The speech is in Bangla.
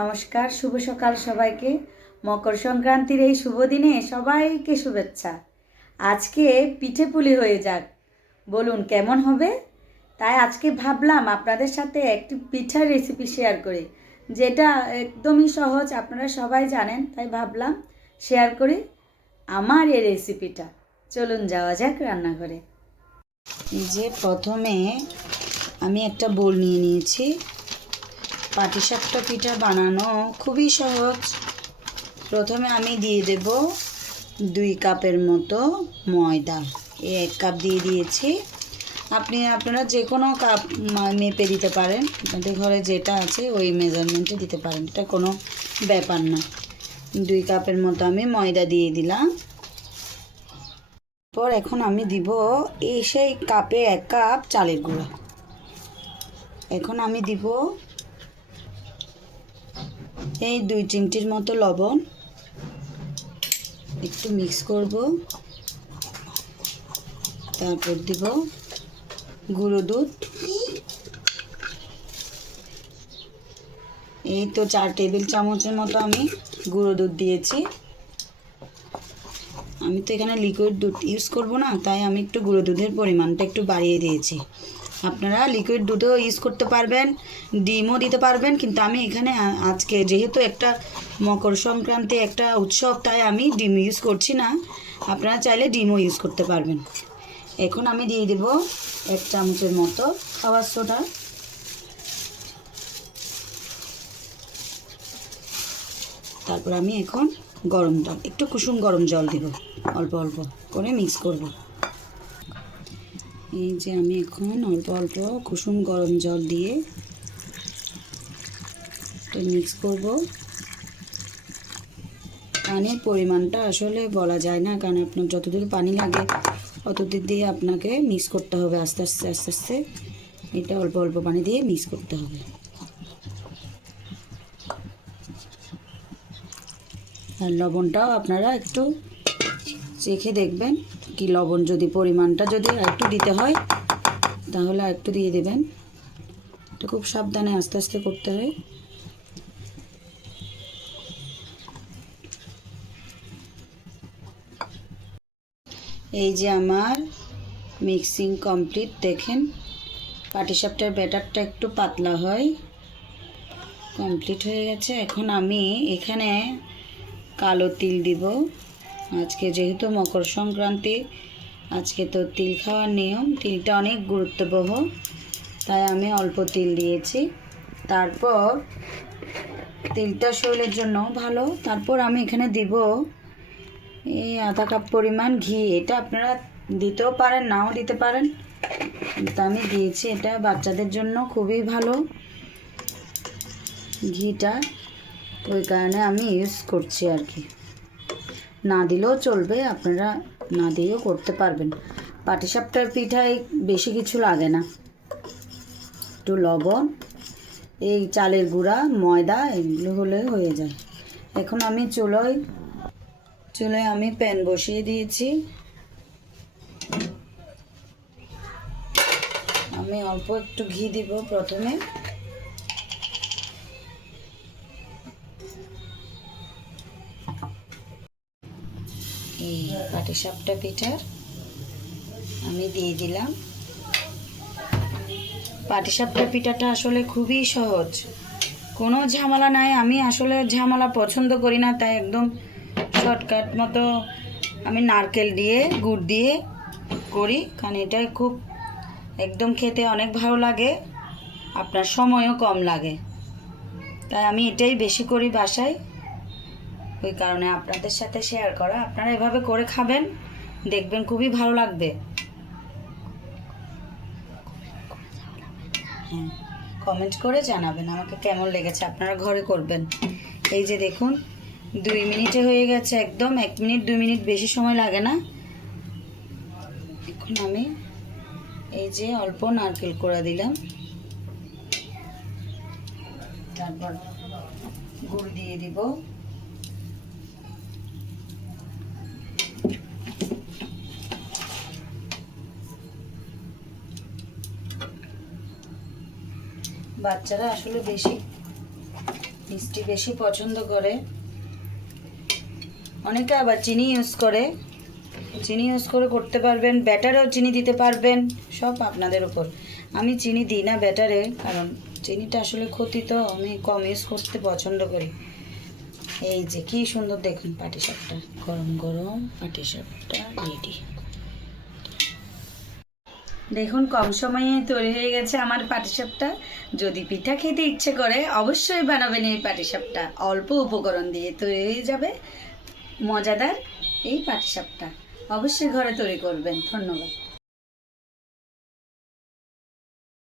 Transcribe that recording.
নমস্কার, শুভ সকাল সবাইকে। মকর সংক্রান্তির এই শুভ দিনে সবাইকে শুভেচ্ছা। আজকে পিঠে পুলি হয়ে যাক, বলুন কেমন হবে? তাই আজকে ভাবলাম আপনাদের সাথে একটি পিঠার রেসিপি শেয়ার করি, যেটা একদমই সহজ, আপনারা সবাই জানেন। তাই ভাবলাম শেয়ার করি আমার এই রেসিপিটা। চলুন যাওয়া যাক রান্নাঘরে। এই যে প্রথমে আমি একটা বোল নিয়ে নিয়েছি। পাটিসাপটা পিঠা বানানো খুবই সহজ। প্রথমে আমি দিয়ে দেব 2 কাপের মতো ময়দা। এই 1 কাপ দিয়ে দিয়েছি। আপনারা যে কোনো কাপ মেপে দিতে পারেন, আপনাদের ঘরে যেটা আছে ওই মেজারমেন্টে দিতে পারেন, এটা কোনো ব্যাপার না। 2 কাপের মতো আমি ময়দা দিয়ে দিলাম। এখন আমি দিব সেই কাপে 1 কাপ চালের গুঁড়া। এখন আমি দিব এই 2 চিমটির মতো লবণ। একটু মিক্স করব। তারপর দিব গুঁড়ো দুধ। এই তো 4 টেবিল চামচের মতো আমি গুঁড়ো দুধ দিয়েছি। আমি তো এখানে লিকুইড দুধ ইউজ করব না, তাই আমি একটু গুঁড়ো দুধের পরিমাণটা একটু বাড়িয়ে দিয়েছি। আপনারা লিকুইড দুধও ইউজ করতে পারবেন, ডিমও দিতে পারবেন, কিন্তু আমি এখানে আজকে যেহেতু একটা মকর সংক্রান্তি একটা উৎসব, তাই আমি ডিম ইউজ করছি না। আপনারা চাইলে ডিমও ইউজ করতে পারবেন। এখন আমি দিয়ে দেব 1 চামচের মতো খাবার সোডা। তারপর আমি এখন গরম জল, একটু কুসুম গরম জল দেব, অল্প অল্প করে মিক্স করব। এই যে আমি এখন অল্প অল্প কুসুম গরম জল দিয়ে মিক্স করব। পানির পরিমাণটা আসলে বলা যায় না, কারণ আপনার যতদূর পানি লাগে অতদূর দিয়ে আপনাকে মিক্স করতে হবে। আস্তে আস্তে আস্তে আস্তে এটা অল্প অল্প পানি দিয়ে মিক্স করতে হবে। আর লবণটাও আপনারা একটু চেখে দেখবেন, কি লবণ যদি পরিমাণটা যদি একটু দিতে হয় তাহলে একটু দিয়ে দেবেন। এটা খুব সাবধানে আস্তে আস্তে করতে হয়। এই যে আমার মিক্সিং কমপ্লিট। দেখেন পাটিসাপটার ব্যাটারটা একটু পাতলা হয়, কমপ্লিট হয়ে গেছে। এখন আমি এখানে কালো তিল দিব। আজকে যেহেতু মকর সংক্রান্তি, আজকে তো তিল খাওয়ার নিয়ম, তিলটা অনেক গুরুত্ববহ, তাই আমি অল্প তিল দিয়েছি। তারপর তিলটা শরীরের জন্য ভালো। তারপর আমি এখানে দিব এই আধা কাপ পরিমাণ ঘি। এটা আপনারা দিতেও পারেন, নাও দিতে পারেন, কিন্তু আমি দিয়েছি। এটা বাচ্চাদের জন্য খুবই ভালো ঘিটা, ওই কারণে আমি ইউজ করছি আর কি। না দিলেও চলবে, আপনারা না দিয়েও করতে পারবেন। পাটিসাপটার পিঠায় বেশি কিছু লাগে না, একটু লবণ, এই চালের গুঁড়া, ময়দা, এগুলো হলে হয়ে যায়। এখন আমি চুলোয় আমি প্যান বসিয়ে দিয়েছি। আমি অল্প একটু ঘি দিব প্রথমে। এই পাটিসাপটা পিঠার আমি দিয়ে দিলাম। পাটিসাপটা পিঠাটা আসলে খুবই সহজ, কোনো ঝামেলা নাই। আমি আসলে ঝামেলা পছন্দ করি না, তাই একদম শর্টকাট মতো আমি নারকেল দিয়ে গুড় দিয়ে করি, কারণ এটা খুব একদম খেতে অনেক ভালো লাগে, আপনার সময়ও কম লাগে, তাই আমি এটাই বেশি করি বাসায়। ওই কারণে আপনাদের সাথে শেয়ার করা। আপনারা এভাবে করে খাবেন, দেখবেন খুবই ভালো লাগবে। হ্যাঁ, কমেন্ট করে জানাবেন আমাকে কেমন লেগেছে, আপনারা ঘরে করবেন। এই যে দেখুন 2 মিনিটে হয়ে গেছে, একদম 1 মিনিট 2 মিনিট, বেশি সময় লাগে না। এখন আমি এই যে অল্প নারকেল কোড়া দিলাম, তারপর গুড় দিয়ে দিব। বাচ্চারা আসলে বেশি মিষ্টি বেশি পছন্দ করে, অনেকে আবার চিনি ইউজ করে। চিনি ইউজ করে করতে পারবেন, ব্যাটারেও চিনি দিতে পারবেন, সব আপনাদের উপর। আমি চিনি দিই না ব্যাটারে, কারণ চিনিটা আসলে ক্ষতি, তো আমি কম ইউজ করতে পছন্দ করি। এই যে কি সুন্দর দেখুন পাটিসাপটা, গরম গরম পাটিসাপটা রেডি। দেখুন কম সময়ে তৈরি হয়ে গেছে আমার পাটিসাপটা। যদি পিঠা খেতে ইচ্ছে করে অবশ্যই বানাবেন এই পাটিসাপটা, অল্প উপকরণ দিয়ে তৈরি হয়ে যাবে মজাদার এই পাটিসাপটা। অবশ্যই ঘরে তৈরি করবেন। ধন্যবাদ।